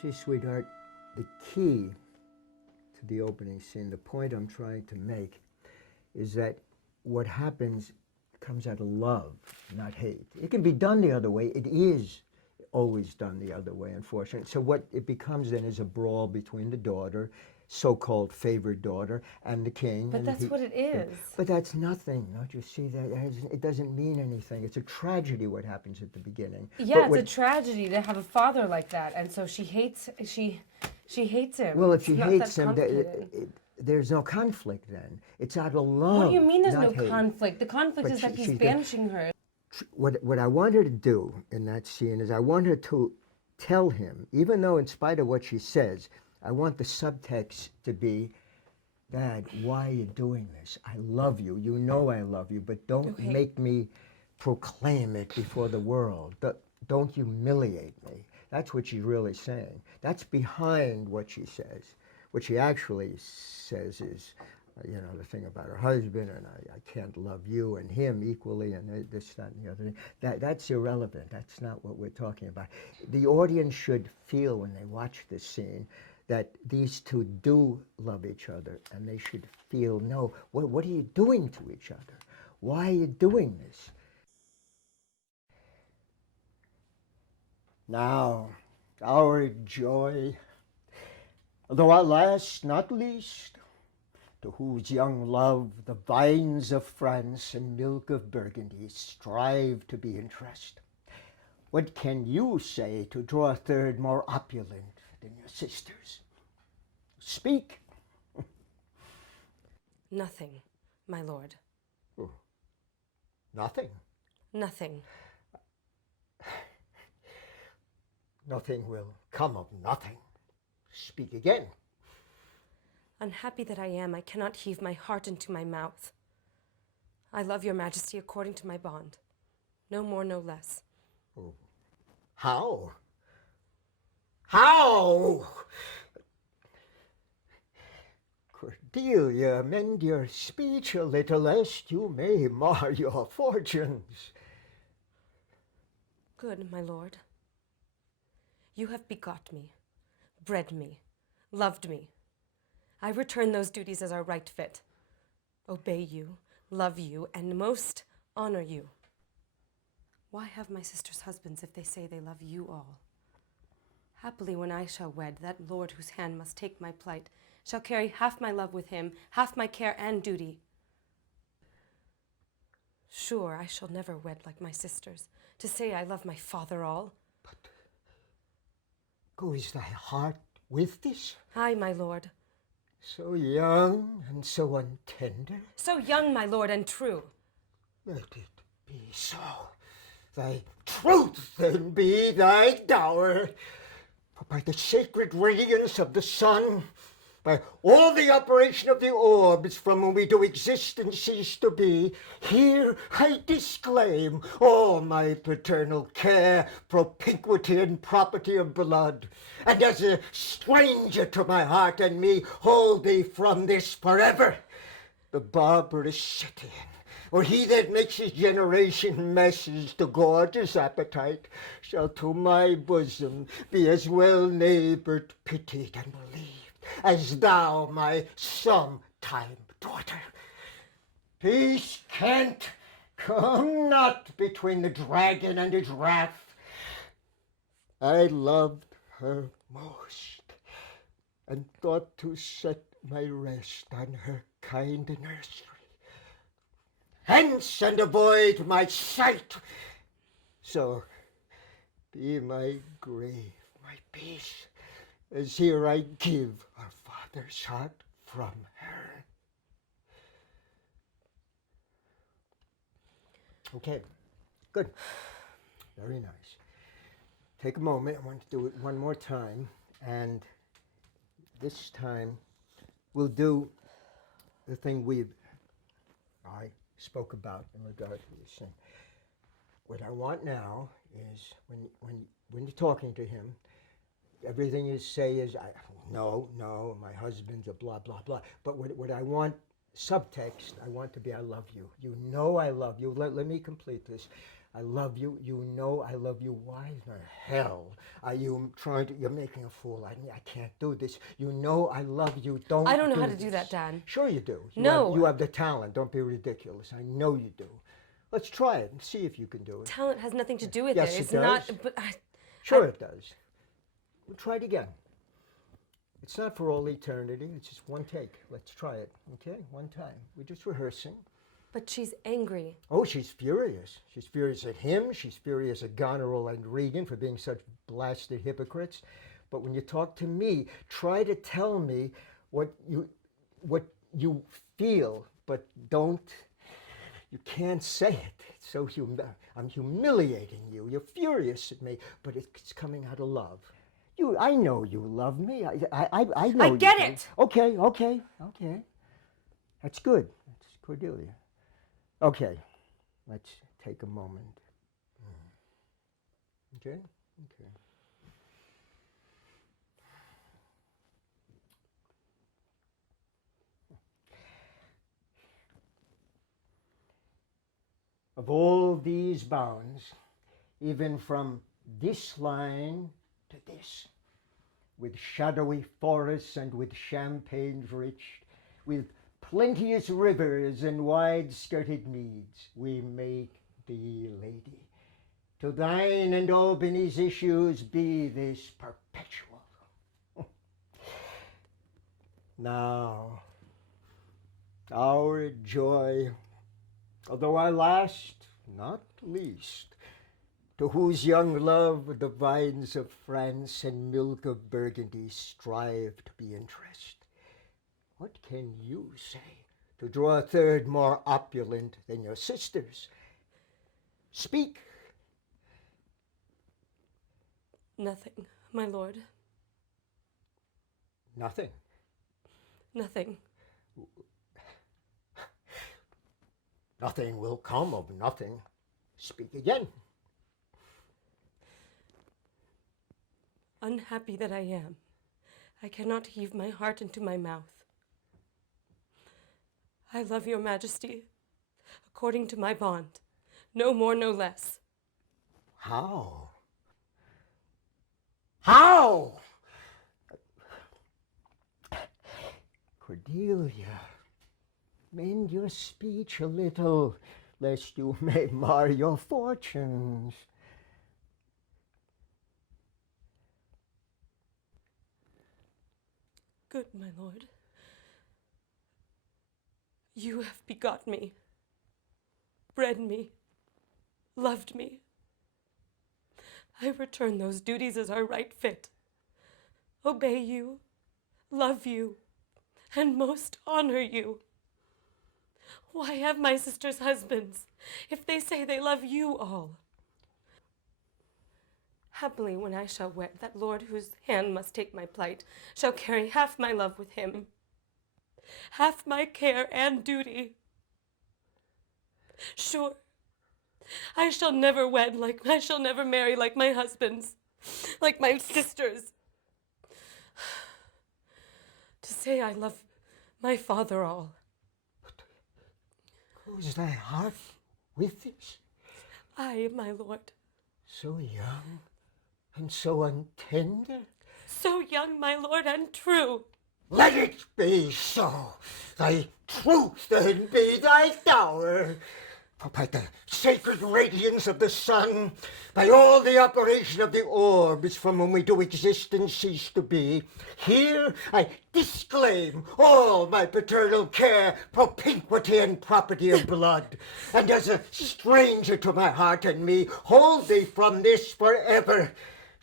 See, sweetheart, the key to the opening scene, the point I'm trying to make, is that what happens comes out of love, not hate. It can be done the other way. It is always done the other way, unfortunately. So what it becomes then is a brawl between the daughter, so-called favored daughter, and the king. But that's what it is. But that's nothing, don't you see that? It doesn't mean anything. It's a tragedy what happens at the beginning. Yeah, it's a tragedy to have a father like that, and so she hates him. Well, if she It's not hates that him, complicated. there's no conflict then. It's out of love. What do you mean there's no not hate. conflict? The conflict But is that he's she's banishing her. What I want her to do in that scene is I want her to tell him, even though in spite of what she says, I want the subtext to be, Dad, why are you doing this? I love you. You know I love you, but don't make me proclaim it before the world. Don't humiliate me. That's what she's really saying. That's behind what she says. What she actually says is, the thing about her husband, and I can't love you and him equally, and this, that, and the other thing. That's irrelevant. That's not what we're talking about. The audience should feel when they watch this scene that these two do love each other, and they should feel, no, what are you doing to each other? Why are you doing this? Now, our joy, though at last not least, to whose young love the vines of France and milk of Burgundy strive to be in trust. What can you say to draw a third more opulent than your sisters? Speak. Nothing, my lord. Oh, nothing? Nothing. Nothing will come of nothing. Speak again. Unhappy that I am, I cannot heave my heart into my mouth. I love your majesty according to my bond. No more, no less. Oh. How? How? Cordelia, mend your speech a little, lest you may mar your fortunes. Good, my lord. You have begot me, bred me, loved me. I return those duties as are right fit. Obey you, love you, and most honor you. Why have my sisters husbands if they say they love you all? Happily when I shall wed, that lord whose hand must take my plight shall carry half my love with him, half my care and duty. Sure, I shall never wed like my sisters, to say I love my father all. But goes thy heart with this? Aye, my lord. So young and so untender? So young, my lord, and true. Let it be so. Thy truth then be thy dower. For by the sacred radiance of the sun, by all the operation of the orbs from whom we do exist and cease to be, here I disclaim all my paternal care, propinquity, and property of blood, and as a stranger to my heart and me, hold thee from this forever. The barbarous city, or he that makes his generation messes to gorge his appetite, shall to my bosom be as well neighboured, pitied, and believed as thou, my sometime daughter. Peace, Kent, come not between the dragon and his wrath. I loved her most, and thought to set my rest on her kind nursery. Hence, and avoid my sight. So be my grave, my peace, as here I give our father's heart from her. Okay, good. Very nice. Take a moment. I want to do it one more time, and this time we'll do the thing I spoke about in regard to this thing. What I want now is when you're talking to him, everything you say is, no, my husband's a blah, blah, blah. But what I want, subtext, I want to be, I love you. You know I love you. Let me complete this. I love you. You know I love you. Why the hell are you trying to... You're making a fool out of me. I can't do this. You know I love you. Don't I don't know how to this. do that, Dad. Sure you do. No. You have the talent. Don't be ridiculous. I know you do. Let's try it and see if you can do it. Talent has nothing to do with Yes, it. It's it not. does. But Sure it does. We'll try it again. It's not for all eternity. It's just one take. Let's try it. Okay? One time. We're just rehearsing. But she's angry. Oh, she's furious. She's furious at him. She's furious at Goneril and Regan for being such blasted hypocrites. But when you talk to me, try to tell me what you feel, but don't. You can't say it. It's so I'm humiliating you. You're furious at me, but it's coming out of love. I know you love me. I know. I get you do. it. Okay. That's good. That's Cordelia. Okay, let's take a moment. Okay. Of all these bounds, even from this line to this, with shadowy forests and with champagnes rich, with plenteous rivers and wide-skirted meads, we make thee lady. To thine and Albany's issues be this perpetual. Now, our joy, although our last, not least, to whose young love the vines of France and milk of Burgundy strive to be interest. What can you say to draw a third more opulent than your sisters? Speak. Nothing, my lord. Nothing. Nothing. Nothing will come of nothing. Speak again. Unhappy that I am, I cannot heave my heart into my mouth. I love your majesty, according to my bond, no more, no less. How? How? Cordelia, mend your speech a little, lest you may mar your fortunes. Good, my lord. You have begot me, bred me, loved me. I return those duties as are right fit. Obey you, love you, and most honor you. Why have my sisters husbands, if they say they love you all? Happily, when I shall wed, that lord whose hand must take my plight shall carry half my love with him, half my care and duty. Sure, I shall never marry like my husbands, like my sisters. To say I love my father all. But goes thy heart with this? Aye, my lord. So young and so untender? So young, my lord, and true. Let it be so. Thy truth then be thy dower. For by the sacred radiance of the sun, by all the operation of the orbs from whom we do exist and cease to be, here I disclaim all my paternal care, propinquity and property of blood, and as a stranger to my heart and me, hold thee from this forever,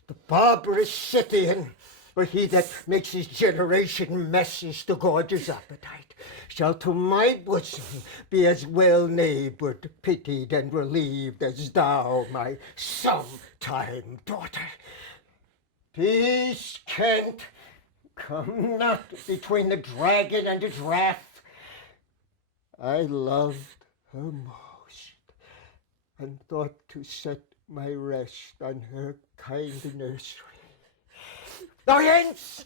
the barbarous Scythian, or he that makes his generation messes to gorge his appetite, shall to my bosom be as well neighboured, pitied, and relieved as thou, my sometime daughter. Peace, Kent, come not between the dragon and his wrath. I loved her most, and thought to set my rest on her kind nursery. Thou hence,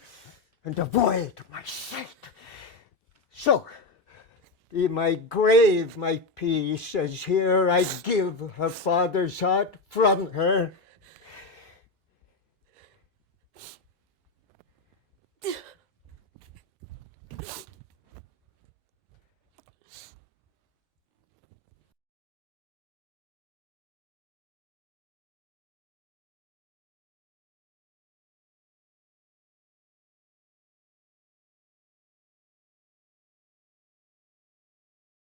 and avoid my sight. So, In my grave my peace, as here I give her father's heart from her.